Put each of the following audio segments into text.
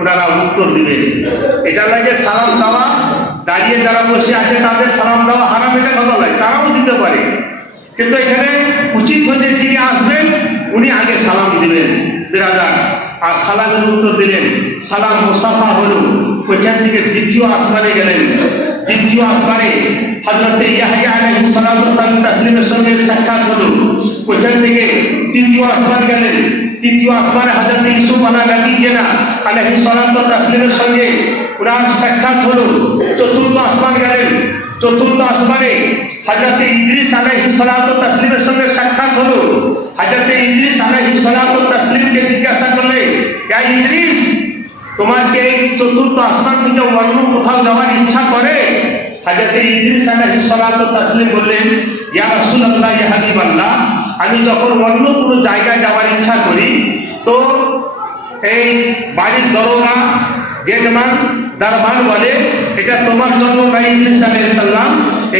ওনারা উত্তর দিবেন। এটা লাগে সালাম দেওয়া, দাঁড়িয়ে যারা বসে আছে তাদের সালাম দেওয়া হারাম, এটা কথা নয়, তারাও দিতে পারে। কিন্তু এখানে উচিত হচ্ছে যিনি আসবেন উনি আগে সালাম দিবেন বিরাদার, আর সালামের উত্তর দিলেন। সালাম মুসাফা হলো, ওইখান থেকে দ্বিতীয় আসমানে গেলেন। দ্বিতীয় আসমানে হযরত ইয়াহইয়া আলাইহিস সালাতু ওয়াস সালাম তাসলিমের সঙ্গে সাক্ষাৎ হলো। ওইখান থেকে তৃতীয় আসমান গেলেন। তৃতীয় আসমানে হযরত ইউসুফ আলাইহিস সালাতু ওয়াস তাসলিমের সঙ্গে ওনার সাক্ষাৎ হলো। চতুর্থ আসমান গেলেন। চতুর্থ আসমানে হযরত ইদ্রিস আলাইহিস সালাতু ওয়াস তাসলিমের সঙ্গে সাক্ষাৎ হলো। হযরত ইদ্রিস আলাইহিস সালাতু ওয়াস তাসলিমকে জিজ্ঞাসা করলে, ইয়া ইদ্রিস, তোমাকে এই চতুর্থ আসমান থেকে অন্য কোথাও যাওয়ার ইচ্ছা করে? হযরত ইদ্রিস আলাইহিস সালাতু ওয়াস তাসলিম বললেন, ইয়া রাসূলুল্লাহ, ইয়া হাবিবাল্লাহ, আমি যখন অন্য কোনো জায়গায় যাওয়ার ইচ্ছা করি তো এই বাড়ির দরোগা, গেটম্যান, দরবার বলে এটা তোমার জন্য নয় ইদ্রিস আলাইহিস সালাম,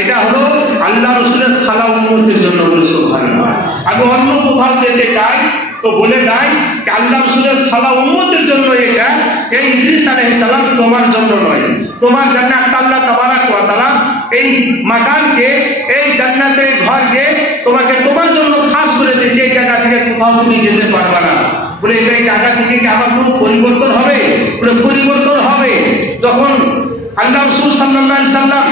এটা হলো আল্লাহ রাসূলের খালা উম্মতের জন্য। বলে সুবহানাল্লাহ। আমি অন্য কোথাও যেতে চাই তো বলে দেয় যে আল্লাহ রাসূলের খালা উম্মতের জন্য এটা, এই ইদ্রিস আলাইহিস সালাম তোমার জন্য নয়। তোমার জান্নাত আল্লাহ তাবারাক ওয়া তাআলা এই মাকানকে, এই জান্নাতের ঘরকে তোমাকে তোমার জন্য খাস করে দিয়েছে। এই জায়গা থেকে কোথাও তুমি যেতে পারবে না। বলে এই জায়গা থেকে কি আমার কোনো পরিবর্তন হবে? বলে পরিবর্তন হবে। যখন আল্লাহ রাসূল সাল্লাল্লাহু আলাইহি সাল্লাম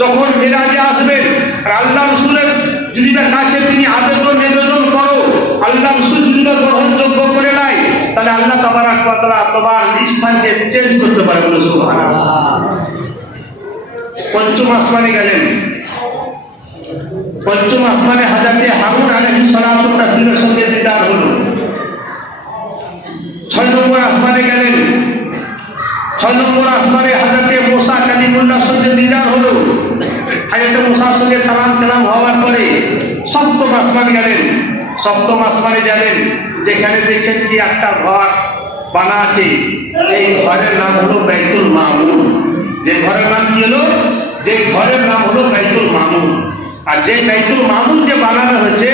যখন মিরাজে আসবেন, আর আল্লাহ রাসূলের যদি কাছে তিনি আবেদন নিবেদন করো, আল্লাহ রাসূল যদি গ্রহণযোগ্য করে নাই, তাহলে আল্লাহ তাবারাক ওয়া তাআলা তোমার স্থানকে চেঞ্জ করতে পারে। বলে সুবহানাল্লাহ। পঞ্চম আসমানে গেলেন। পঞ্চম আসমানে হযরত হারুন আলাইহিস সালাতু ওয়াস তাসলিমের সঙ্গে দিদার হলো। 6 নম্বর আসমানে গেলেন। 6 নম্বর আসমানে হযরত মুসা কালিমুল্লাহর সঙ্গে দিদার হলো। হযরত মুসার সঙ্গে সালাম কালাম হওয়ার পরে 7ম আসমানে গেলেন। 7ম আসমানে গেলেন, যেখানে দেখছেন কি একটা ঘর বানা আছে, সেই ঘরের নাম হলো বাইতুল মামুর। যে ঘরের নাম কি হলো? যে ঘরের নাম হলো বাইতুল মামুর। আর যে বাইতুল মামুর যে বানানো হয়েছে,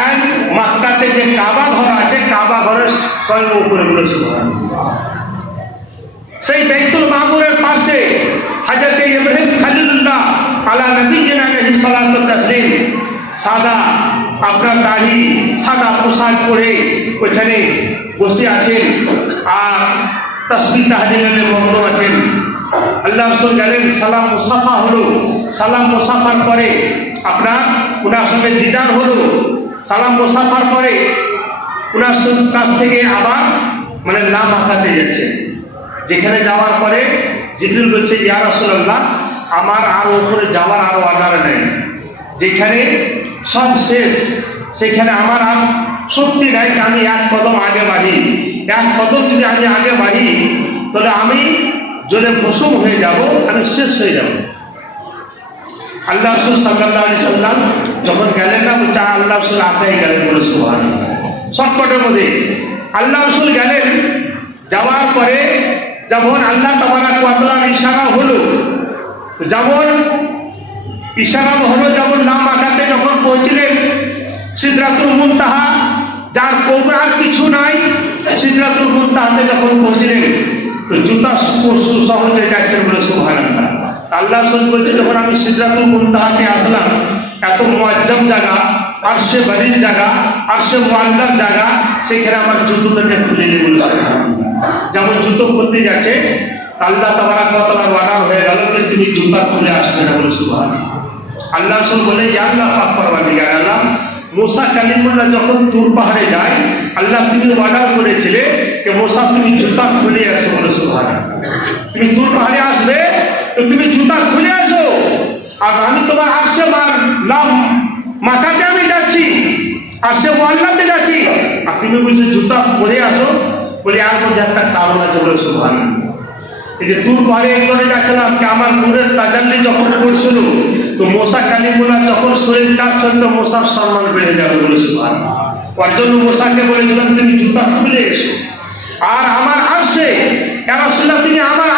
আর মক্কাতে যে কাবা ঘর আছে, কাবা ঘরের স্বয়ং উপরে। বলে সুবহানাল্লাহ। সেই বাইতুল মামুরের পাশে হযরত ইব্রাহিম খলিলুল্লাহ আলা নবিয়িনা আলাইহিস সালাতু ওয়াস তাসলিম সাদা আপনার দাড়ি, সাদা পোশাক পরে ওইখানে বসে আছেন আর তাসবিহ তাহলিলে মগ্ন আছেন। আল্লাহ রাসূল গেলেন, সালাম মুসাফা হলো। সালাম মুসাফার পরে আপনার ওনার সঙ্গে দিদার হলো। সালাম মুসাফার পরে ওনার কাছ থেকে আবার মানে নাম আঁকাতে যাচ্ছে। যেখানে যাওয়ার পরে জিবরিল বলছে, ইয়া রাসূলুল্লাহ, আমার আর উপরে যাওয়ার আরো অর্ডার নেই। যেখানে সব শেষ সেখানে আমার আর শক্তি নাই, আমি এক কদম আগে বাড়ি। এক কদম যদি আমি আগে বাড়ি তাহলে আমি জলে ভস্ম হয়ে যাব, আমি শেষ হয়ে যাব। আল্লাহ রাসূল সাল্লাল্লাহু আলাইহি সাল্লাম যখন গেলেন না, বলছে আল্লাহ রাসূল আগেই গেলেন। বলে সুবহানাল্লাহ। শর্টকাটের মধ্যে আল্লাহ রাসূল গেলেন। যাওয়ার পরে যখন আল্লাহ তাবারাক ওয়া তাআলার ইশারা হলো, যেমন ইশারা হলো, যেমন নাম আঁকাতে যখন পৌঁছলেন সিদরাতুল মুনতাহা, যার কোবরার কিছু নাই, সিদরাতুল মুনতাহাতে যখন পৌঁছলেন তো জুতা স্পর্শ সহজে যাচ্ছেন। বলে সুবহানাল্লাহ। আল্লাহ রাসূল বলছে, যখন আমি সিদরাতুল মুনতাহাতে আসলাম, এত মুআজ্জম জায়গা, আরশে বাড়ির জায়গা, আরশে মুআল্লার জায়গা, সেখানে আমার জুতোটাকে খুলে নিয়ে। বলে সুবহানাল্লাহ। যেমন জুতো খুলতে যাচ্ছে, আল্লাহ তাবারাক ওয়া তাআলার ওয়াদা হয়ে গেল যে তুমি জুতা খুলে আসবে না। বলে সুবহানাল্লাহ। আল্লাহ রাসূল বলে, ইয়া আল্লাহ পাক পরওয়ারদিগার আলম, মুসা কালিমুল্লাহ যখন তুর পাহাড়ে যায়, আল্লাহ তুমি ওয়াদা করেছিলে যে মুসা তুমি জুতা খুলে আসো। বলে সুবহানাল্লাহ। তুমি তুর পাহাড়ে আসবে তো তুমি জুতা খুলে আসো, আর আমি তোমার আরশে মাকাতে আমি যাচ্ছি, আরশে মুআল্লাতে যাচ্ছি, আর তুমি বলছো জুতা পরে আসো। বলে আর মধ্যে একটা কারণ আছে। বলে সুবহানাল্লাহ। এই যে তুর পাহাড়ে করে যাচ্ছিলাম, আমার নূরের তাজাল্লি যখন করছিল তো মুসা কালিমুল্লাহ যখন শরীর কাঁপছিল তো মুসার সম্মান বেড়ে যাবে। বলে সুবহানাল্লাহ। ওর জন্য মুসাকে বলেছিলাম তুমি জুতা খুলে এসো। আর আমার আরশে, ইয়া রাসূলুল্লাহ, তুমি আমার